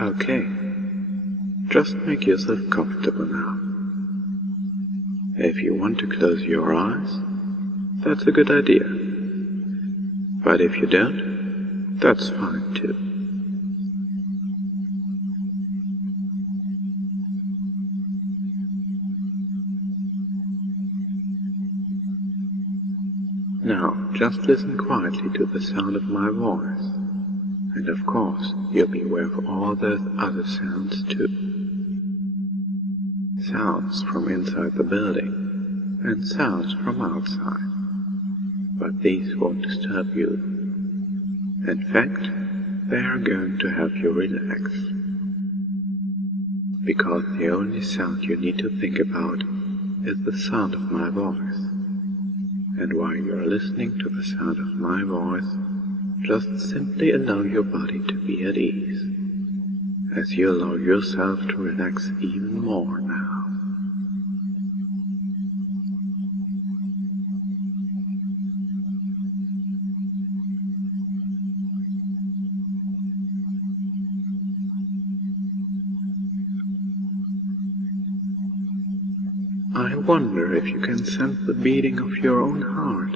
Okay, just make yourself comfortable now. If you want to close your eyes, that's a good idea. But if you don't, that's fine too. Now, just listen quietly to the sound of my voice. And of course, you'll be aware of all those other sounds too. Sounds from inside the building, and sounds from outside. But these won't disturb you. In fact, they are going to help you relax. Because the only sound you need to think about is the sound of my voice. And while you're listening to the sound of my voice, just simply allow your body to be at ease, as you allow yourself to relax even more now. I wonder if you can sense the beating of your own heart.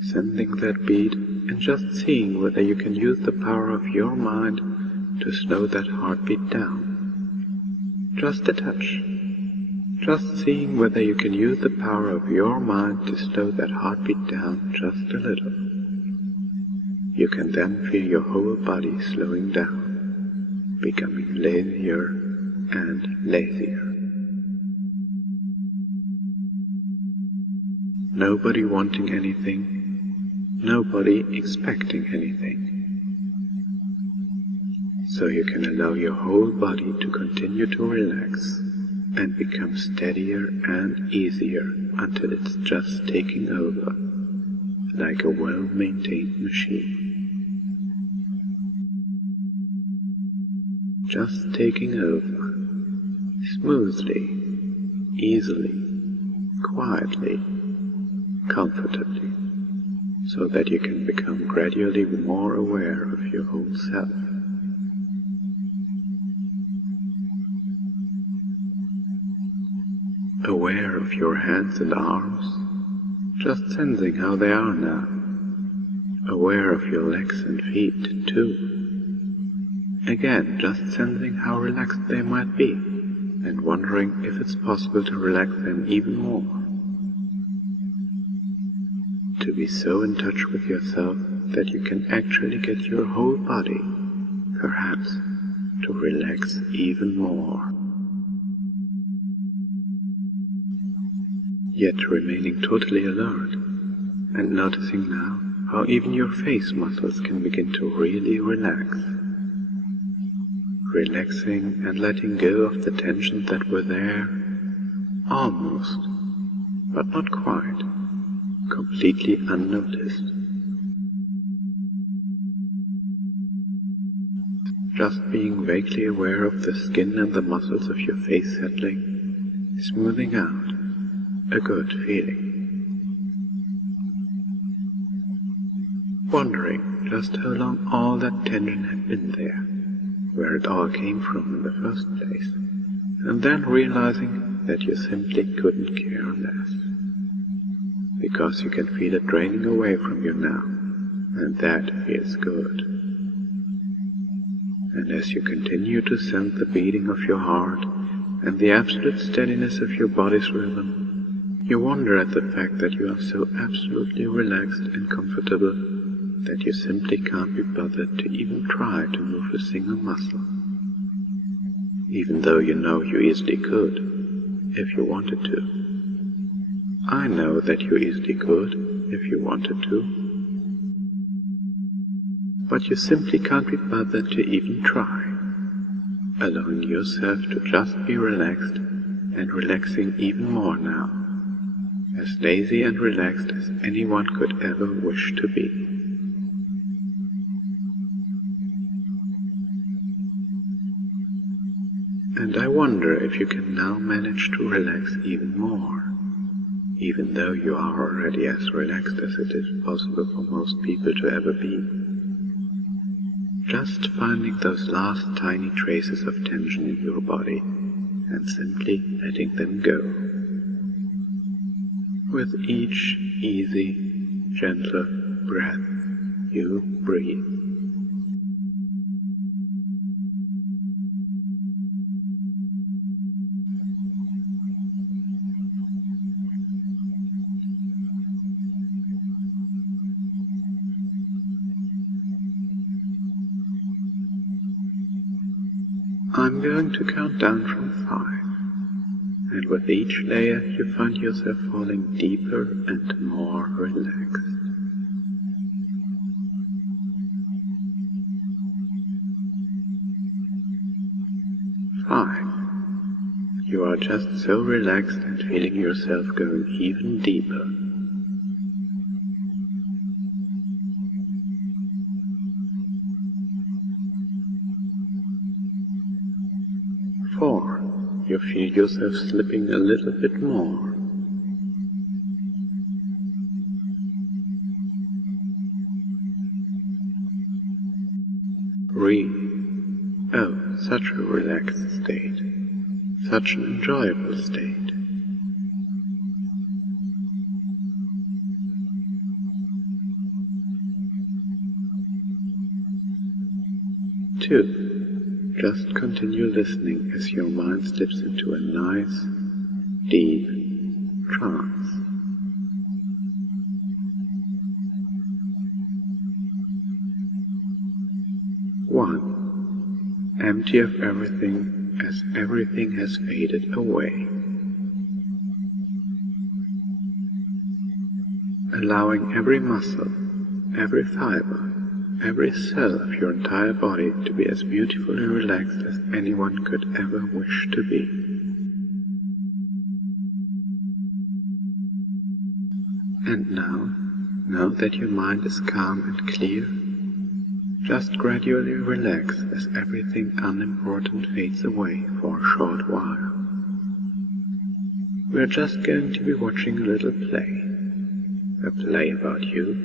Sensing that beat and just seeing whether you can use the power of your mind to slow that heartbeat down. Just a touch. Just seeing whether you can use the power of your mind to slow that heartbeat down just a little. You can then feel your whole body slowing down, becoming lazier and lazier. Nobody wanting anything, nobody expecting anything. So you can allow your whole body to continue to relax and become steadier and easier until it's just taking over, like a well-maintained machine. Just taking over, smoothly, easily, quietly, comfortably, so that you can become gradually more aware of your whole self. Aware of your hands and arms, just sensing how they are now. Aware of your legs and feet too. Again, just sensing how relaxed they might be, and wondering if it's possible to relax them even more. To be so in touch with yourself that you can actually get your whole body, perhaps, to relax even more. Yet remaining totally alert, and noticing now how even your face muscles can begin to really relax. Relaxing and letting go of the tensions that were there, almost, but not quite, completely unnoticed. Just being vaguely aware of the skin and the muscles of your face settling, smoothing out, a good feeling. Wondering just how long all that tension had been there, where it all came from in the first place, and then realizing that you simply couldn't care less. Because you can feel it draining away from you now, and that feels good. And as you continue to sense the beating of your heart and the absolute steadiness of your body's rhythm, you wonder at the fact that you are so absolutely relaxed and comfortable that you simply can't be bothered to even try to move a single muscle. Even though you know you easily could, if you wanted to. I know that you easily could, if you wanted to. But you simply can't be bothered to even try, allowing yourself to just be relaxed and relaxing even more now, as lazy and relaxed as anyone could ever wish to be. And I wonder if you can now manage to relax even more, even though you are already as relaxed as it is possible for most people to ever be. just finding those last tiny traces of tension in your body and simply letting them go. With each easy, gentler breath, you breathe. I'm going to count down from 5, and with each layer you find yourself falling deeper and more relaxed. 5. You are just so relaxed and feeling yourself going even deeper. 4. You feel yourself slipping a little bit more. 3. Oh, such a relaxed state, such an enjoyable state. 2. Just continue listening as your mind slips into a nice, deep trance. 1. Empty of everything as everything has faded away. Allowing every muscle, every fiber, every cell of your entire body to be as beautifully relaxed as anyone could ever wish to be. And now that your mind is calm and clear, just gradually relax as everything unimportant fades away for a short while. We're just going to be watching a little play. A play about you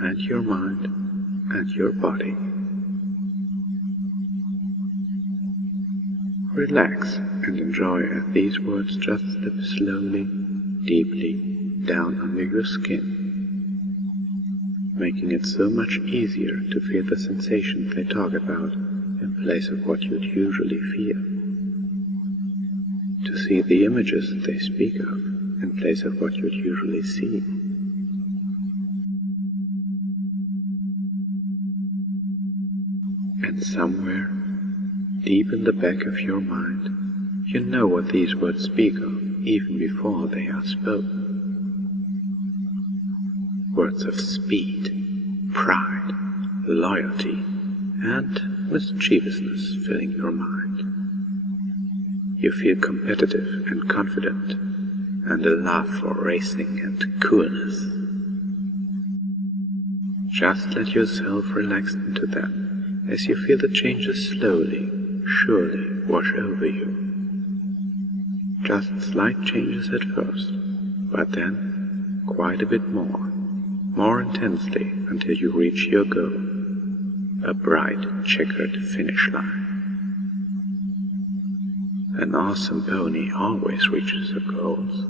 and your mind and your body. Relax and enjoy as these words just slip slowly, deeply down under your skin, making it so much easier to feel the sensations they talk about in place of what you'd usually feel, to see the images they speak of in place of what you'd usually see. And somewhere, deep in the back of your mind, you know what these words speak of even before they are spoken. Words of speed, pride, loyalty, and mischievousness filling your mind. You feel competitive and confident, and a love for racing and coolness. Just let yourself relax into them as you feel the changes slowly, surely wash over you. Just slight changes at first, but then quite a bit more intensely until you reach your goal, a bright checkered finish line. An awesome pony always reaches her goals,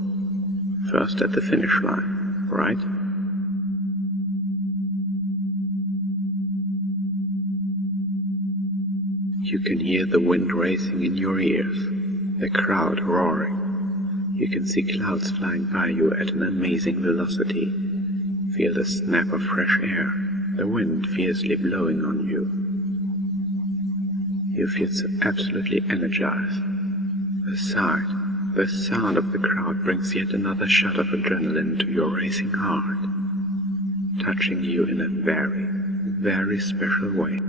first at the finish line, right? You can hear the wind racing in your ears, the crowd roaring. You can see clouds flying by you at an amazing velocity. Feel the snap of fresh air, the wind fiercely blowing on you. You feel so absolutely energized. The sound of the crowd brings yet another shot of adrenaline to your racing heart, touching you in a very, very special way.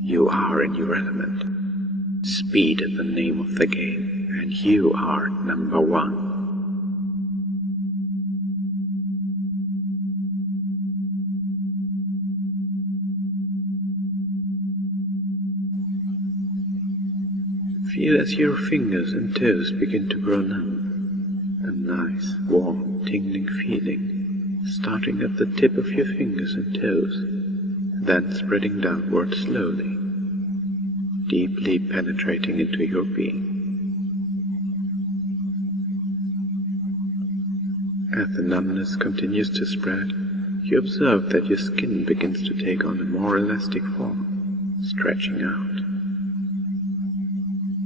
You are in your element. Speed is the name of the game, and you are number one. Feel as your fingers and toes begin to grow numb. A nice, warm, tingling feeling, starting at the tip of your fingers and toes, then spreading downward slowly, deeply penetrating into your being. As the numbness continues to spread, you observe that your skin begins to take on a more elastic form, stretching out.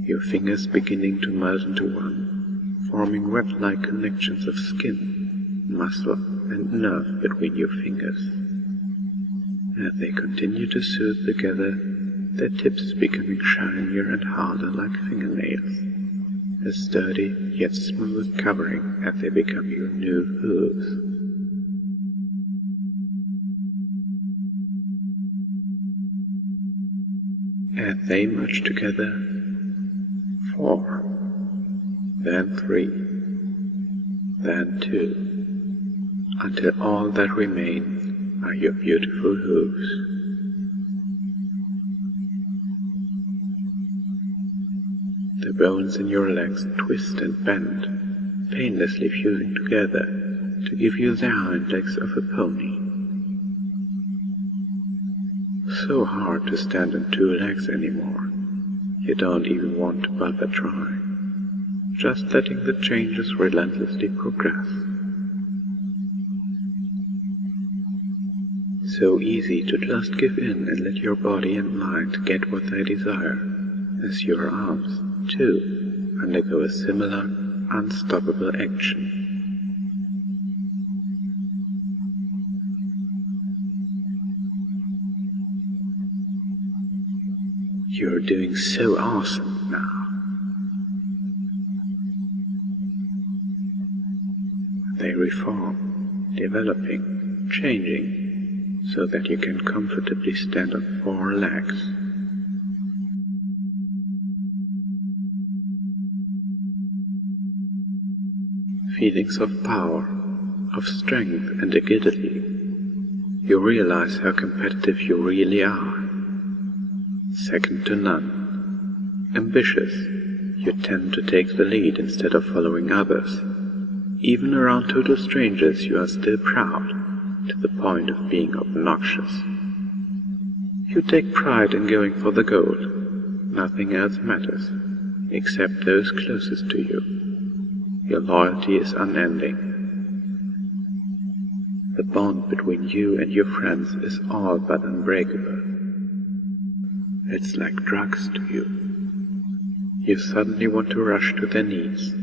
Your fingers beginning to melt into one, forming web-like connections of skin, muscle, and nerve between your fingers. As they continue to soothe together, their tips becoming shinier and harder like fingernails, a sturdy yet smooth covering as they become your new hooves. As they merge together, 4, then 3, then 2, until all that remain are your beautiful hooves. The bones in your legs twist and bend, painlessly fusing together to give you the hind legs of a pony. So hard to stand on 2 legs anymore, you don't even want to bother trying, just letting the changes relentlessly progress. So easy to just give in and let your body and mind get what they desire, as your arms, too, undergo a similar, unstoppable action. You're doing so awesome now. They reform, developing, changing, so that you can comfortably stand on 4 legs. Feelings of power, of strength and agility. You realize how competitive you really are. Second to none. Ambitious, you tend to take the lead instead of following others. Even around total strangers you are still proud, to the point of being obnoxious. You take pride in going for the gold. Nothing else matters, except those closest to you. Your loyalty is unending. The bond between you and your friends is all but unbreakable. It's like drugs to you. You suddenly want to rush to their needs,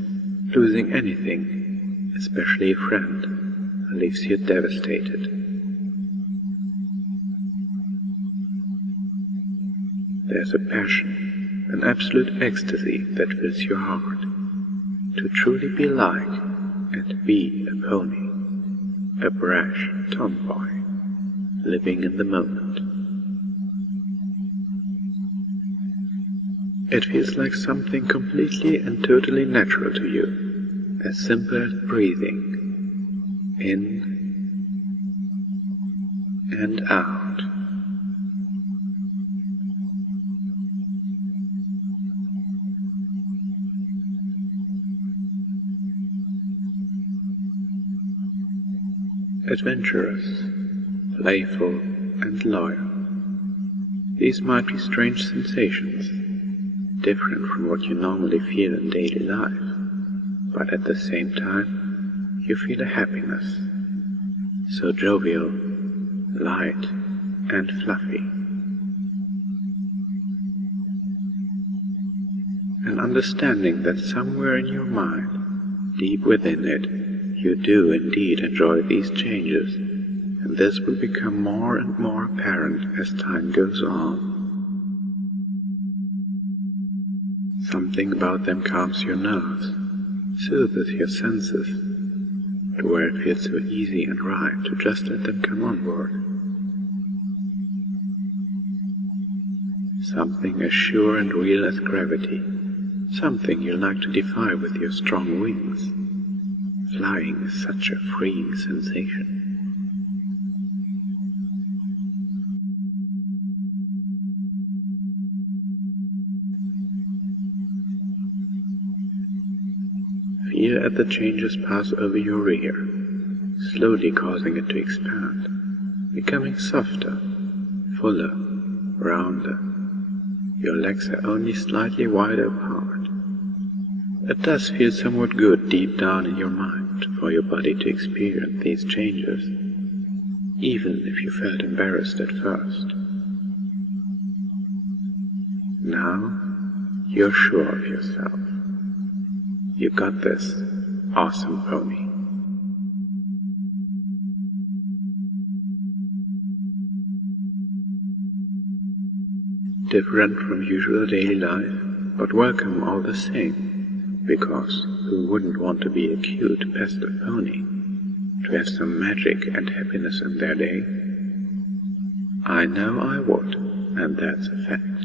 losing anything, especially a friend, leaves you devastated. There's a passion, an absolute ecstasy that fills your heart. To truly be like and be a pony, a brash tomboy, living in the moment. It feels like something completely and totally natural to you, as simple as breathing, in and out. Adventurous, playful, and loyal. These might be strange sensations, different from what you normally feel in daily life, but at the same time, you feel a happiness, so jovial, light, and fluffy. An understanding that somewhere in your mind, deep within it, you do indeed enjoy these changes, and this will become more and more apparent as time goes on. Something about them calms your nerves, soothes your senses, to where it feels so easy and right to just let them come on board. Something as sure and real as gravity, something you like to defy with your strong wings. Flying is such a freeing sensation. Feel as the changes pass over your rear, slowly causing it to expand, becoming softer, fuller, rounder. Your legs are only slightly wider apart. It does feel somewhat good deep down in your mind for your body to experience these changes, even if you felt embarrassed at first. Now, you're sure of yourself. You got this, awesome pony. Different from usual daily life, but welcome all the same, because who wouldn't want to be a cute festive pony, to have some magic and happiness in their day? I know I would, and that's a fact.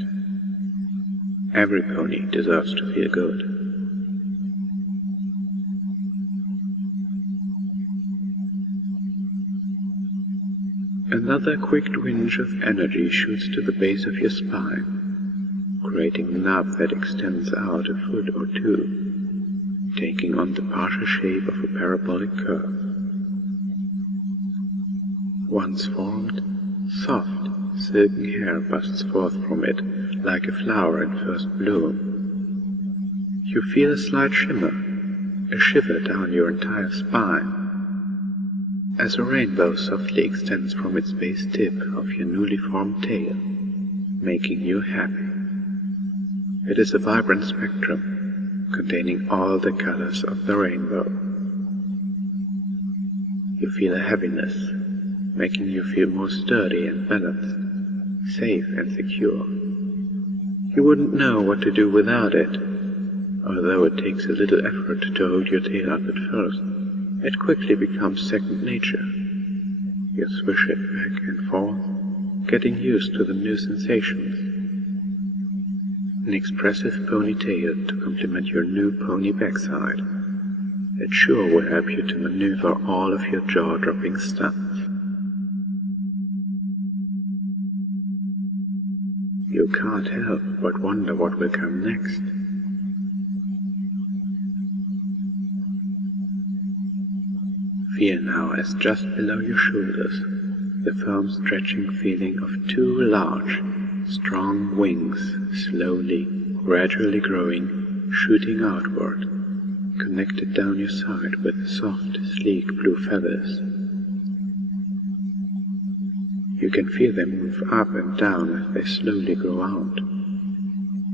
Every pony deserves to feel good. Another quick twinge of energy shoots to the base of your spine, creating a knob that extends out a foot or two, taking on the partial shape of a parabolic curve. Once formed, soft, silken hair busts forth from it like a flower in first bloom. You feel a slight shimmer, a shiver down your entire spine, as a rainbow softly extends from its base tip of your newly formed tail, making you happy. It is a vibrant spectrum, containing all the colors of the rainbow. You feel a heaviness, making you feel more sturdy and balanced, safe and secure. You wouldn't know what to do without it. Although it takes a little effort to hold your tail up at first, it quickly becomes second nature. You swish it back and forth, getting used to the new sensations. An expressive ponytail to complement your new pony backside. It sure will help you to maneuver all of your jaw-dropping stunts. You can't help but wonder what will come next. Feel now as just below your shoulders the firm stretching feeling of two large, strong wings slowly, gradually growing, shooting outward, connected down your side with soft, sleek blue feathers. You can feel them move up and down as they slowly grow out.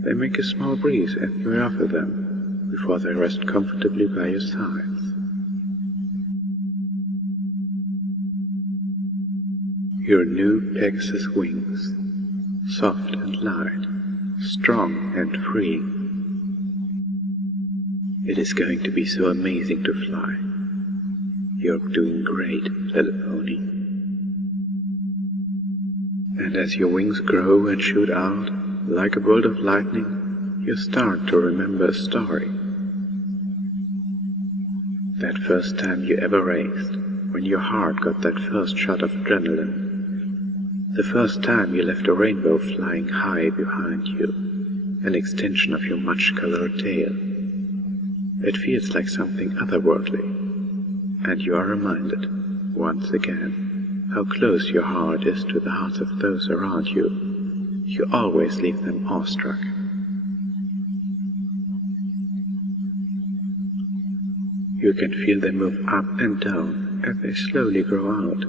They make a small breeze as you ruffle them, before they rest comfortably by your sides. Your new Pegasus wings, soft and light, strong and free. It is going to be so amazing to fly. You're doing great, little pony. And as your wings grow and shoot out, like a bolt of lightning, you start to remember a story. That first time you ever raced, when your heart got that first shot of adrenaline. The first time you left a rainbow flying high behind you, an extension of your much-colored tail. It feels like something otherworldly, and you are reminded, once again, how close your heart is to the hearts of those around you. You always leave them awestruck. You can feel them move up and down as they slowly grow out,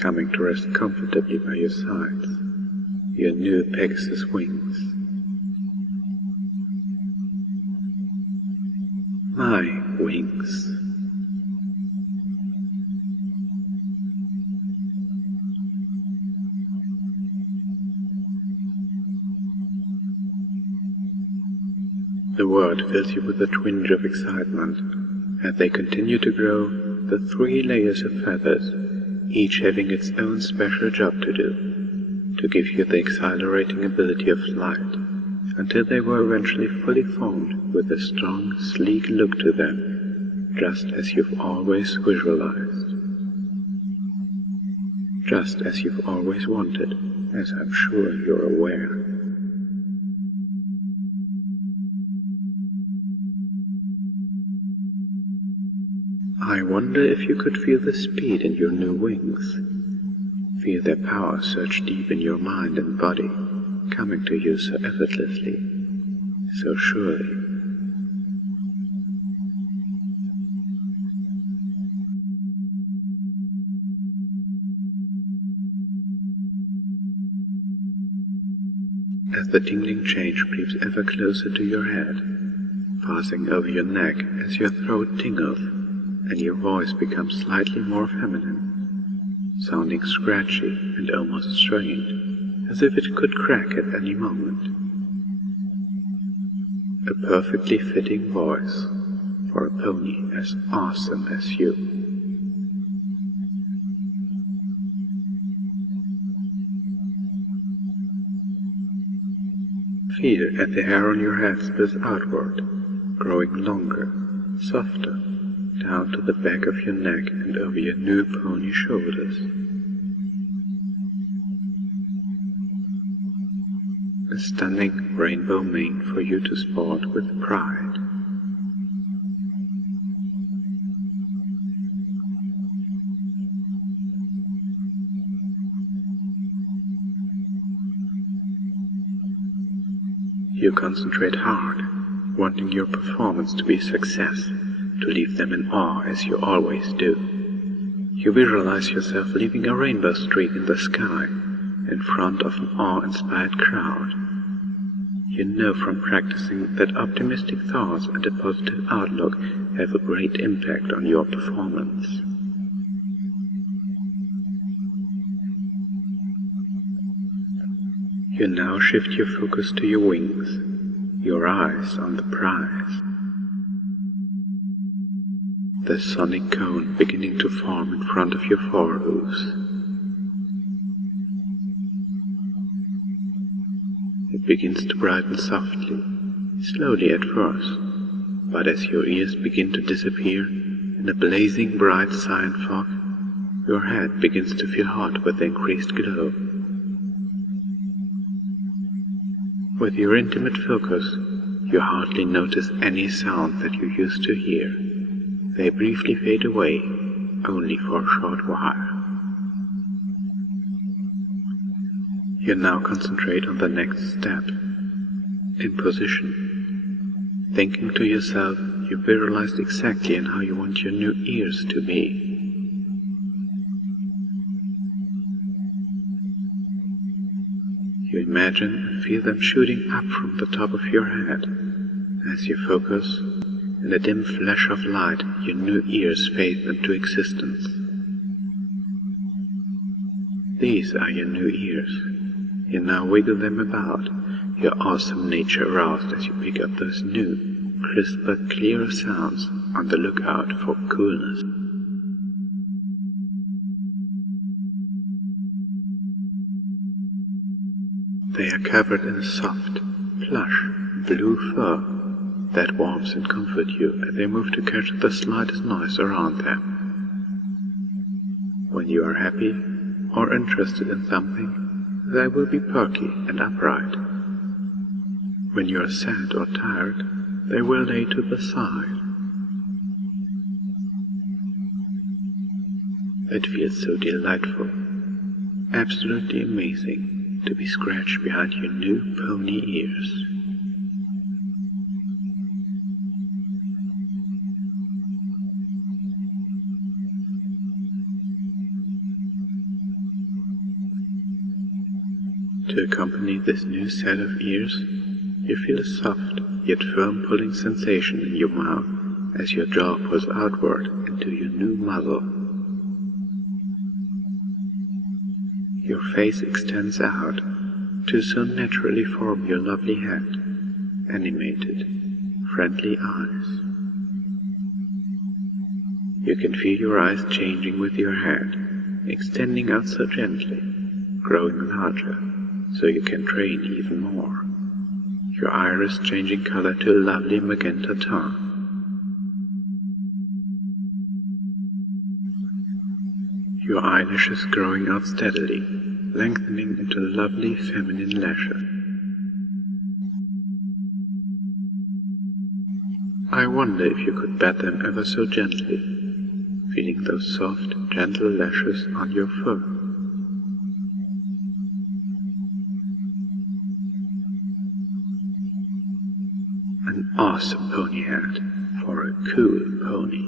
coming to rest comfortably by your sides, your new Pegasus wings. My wings. The world fills you with a twinge of excitement as they continue to grow, the 3 layers of feathers, each having its own special job to do, to give you the exhilarating ability of flight, until they were eventually fully formed with a strong, sleek look to them, just as you've always visualized. Just as you've always wanted, as I'm sure you're aware. I wonder if you could feel the speed in your new wings. Feel their power surge deep in your mind and body, coming to you so effortlessly, so surely. As the tingling change creeps ever closer to your head, passing over your neck as your throat tingles and your voice becomes slightly more feminine, sounding scratchy and almost strained, as if it could crack at any moment. A perfectly fitting voice for a pony as awesome as you. Feel as the hair on your head spills outward, growing longer, softer, down to the back of your neck and over your new pony shoulders. A stunning rainbow mane for you to sport with pride. You concentrate hard, wanting your performance to be a success, to leave them in awe as you always do. You visualize yourself leaving a rainbow streak in the sky in front of an awe-inspired crowd. You know from practicing that optimistic thoughts and a positive outlook have a great impact on your performance. You now shift your focus to your wings, your eyes on the prize. The sonic cone beginning to form in front of your forehooves. It begins to brighten softly, slowly at first, but as your ears begin to disappear in a blazing bright cyan fog, your head begins to feel hot with the increased glow. With your intimate focus, you hardly notice any sound that you used to hear. They briefly fade away, only for a short while. You now concentrate on the next step, in position. Thinking to yourself, you visualized exactly in how you want your new ears to be. You imagine and feel them shooting up from the top of your head. As you focus, in a dim flash of light, your new ears fade into existence. These are your new ears. You now wiggle them about, your awesome nature aroused as you pick up those new, crisp but clearer sounds, on the lookout for coolness. They are covered in a soft, plush, blue fur that warms and comforts you as they move to catch the slightest noise around them. When you are happy or interested in something, they will be perky and upright. When you are sad or tired, they will lay to the side. It feels so delightful, absolutely amazing, to be scratched behind your new pony ears. To accompany this new set of ears, you feel a soft yet firm pulling sensation in your mouth as your jaw pulls outward into your new muzzle. Your face extends out to so naturally form your lovely head, animated, friendly eyes. You can feel your eyes changing with your head, extending out so gently, growing larger, so you can train even more. Your iris changing color to a lovely magenta tone. Your eyelashes growing out steadily, lengthening into lovely feminine lashes. I wonder if you could pat them ever so gently, feeling those soft, gentle lashes on your fur. awesome pony hat for a cool pony.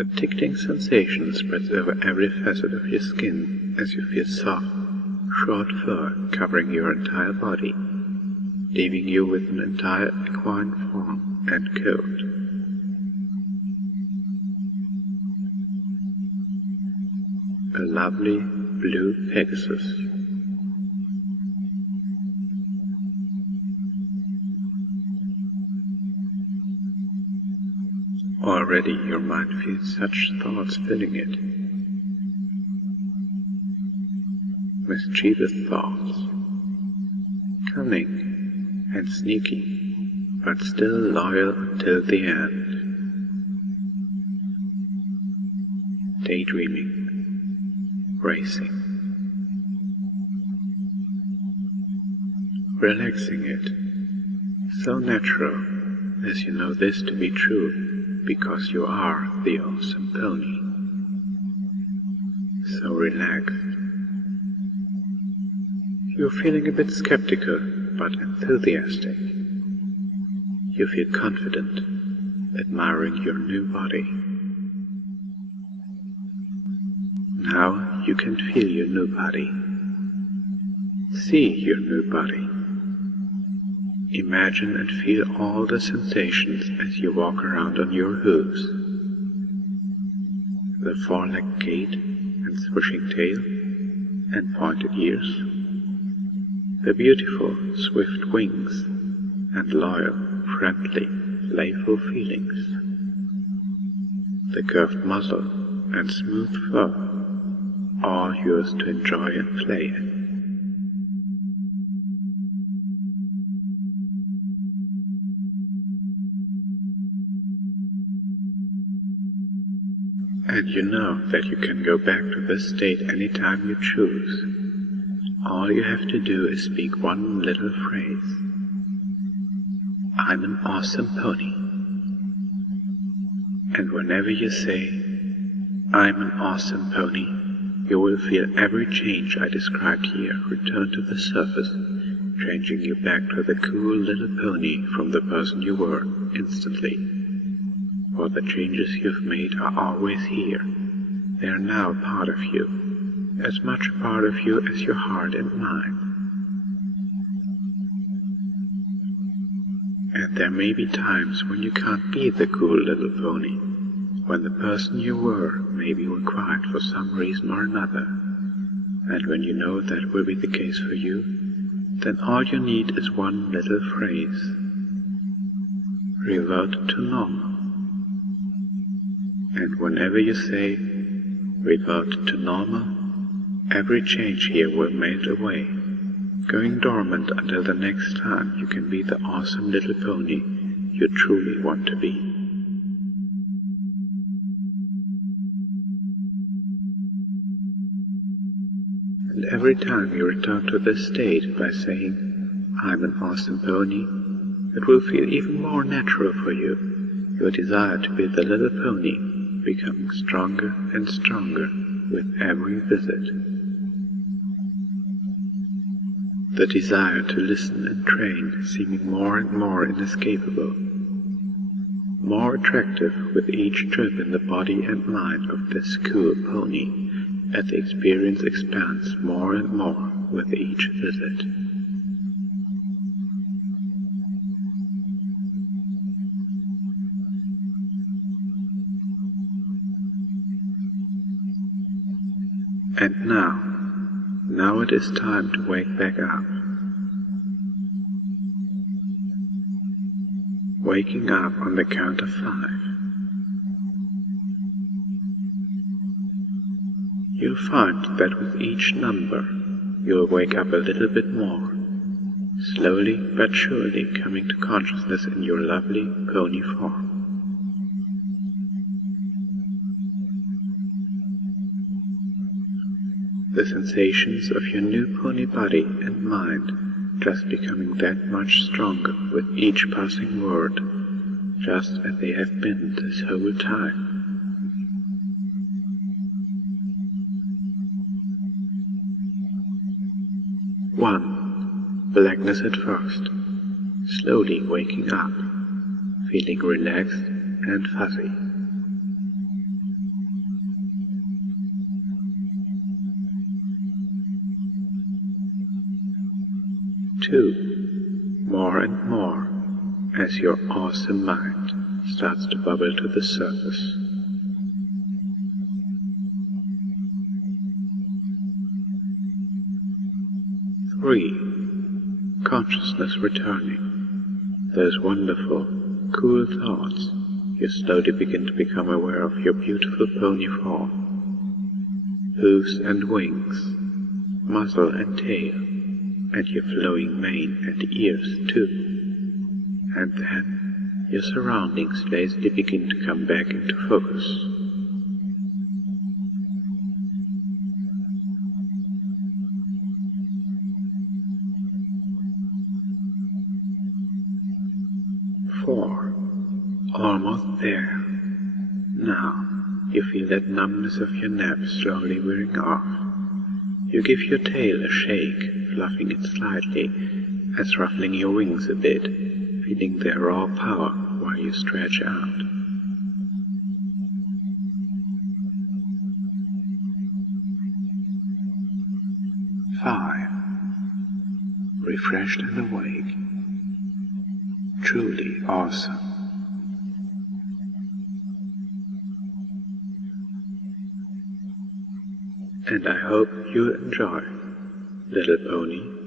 A tingling sensation spreads over every facet of your skin as you feel soft, short fur covering your entire body, leaving you with an entire equine form and coat. A lovely blue Pegasus. Already your mind feels such thoughts filling it. Mischievous thoughts, cunning and sneaky, but still loyal until the end. Daydreaming, racing, relaxing it, so natural as you know this to be true. Because you are the awesome pony. So relaxed. You're feeling a bit skeptical, but enthusiastic. You feel confident, admiring your new body. Now you can feel your new body. See your new body. Imagine and feel all the sensations as you walk around on your hooves. The four-legged gait and swishing tail and pointed ears. The beautiful, swift wings and loyal, friendly, playful feelings. The curved muzzle and smooth fur, all yours to enjoy and play in. And you know that you can go back to this state anytime you choose. All you have to do is speak one little phrase. I'm an awesome pony. And whenever you say, I'm an awesome pony, you will feel every change I described here return to the surface, changing you back to the cool little pony from the person you were instantly. For the changes you've made are always here. They are now part of you, as much a part of you as your heart and mind. And there may be times when you can't be the cool little pony, when the person you were may be required for some reason or another. And when you know that will be the case for you, then all you need is one little phrase. Revert to normal. And whenever you say, revert to normal, every change here will melt away, going dormant until the next time you can be the awesome little pony you truly want to be. And every time you return to this state by saying, I'm an awesome pony, it will feel even more natural for you, your desire to be the little pony becoming stronger and stronger with every visit. The desire to listen and train seeming more and more inescapable, more attractive with each trip in the body and mind of this cool pony, as the experience expands more and more with each visit. And now it is time to wake back up. Waking up on the count of 5. You'll find that with each number, you'll wake up a little bit more, slowly but surely coming to consciousness in your lovely pony form. The sensations of your new pony body and mind just becoming that much stronger with each passing word, just as they have been this whole time. One, blackness at first, slowly waking up, feeling relaxed and fuzzy. 2, more and more, as your awesome mind starts to bubble to the surface. 3, consciousness returning. Those wonderful, cool thoughts, you slowly begin to become aware of your beautiful pony form, hooves and wings, muzzle and tail, and your flowing mane and ears too. And then your surroundings lazily begin to come back into focus. Almost there. Now, you feel that numbness of your nap slowly wearing off. You give your tail a shake, fluffing it slightly, as ruffling your wings a bit, feeling their raw power while you stretch out. Five. Refreshed and awake. Truly awesome. And I hope you enjoy, little pony.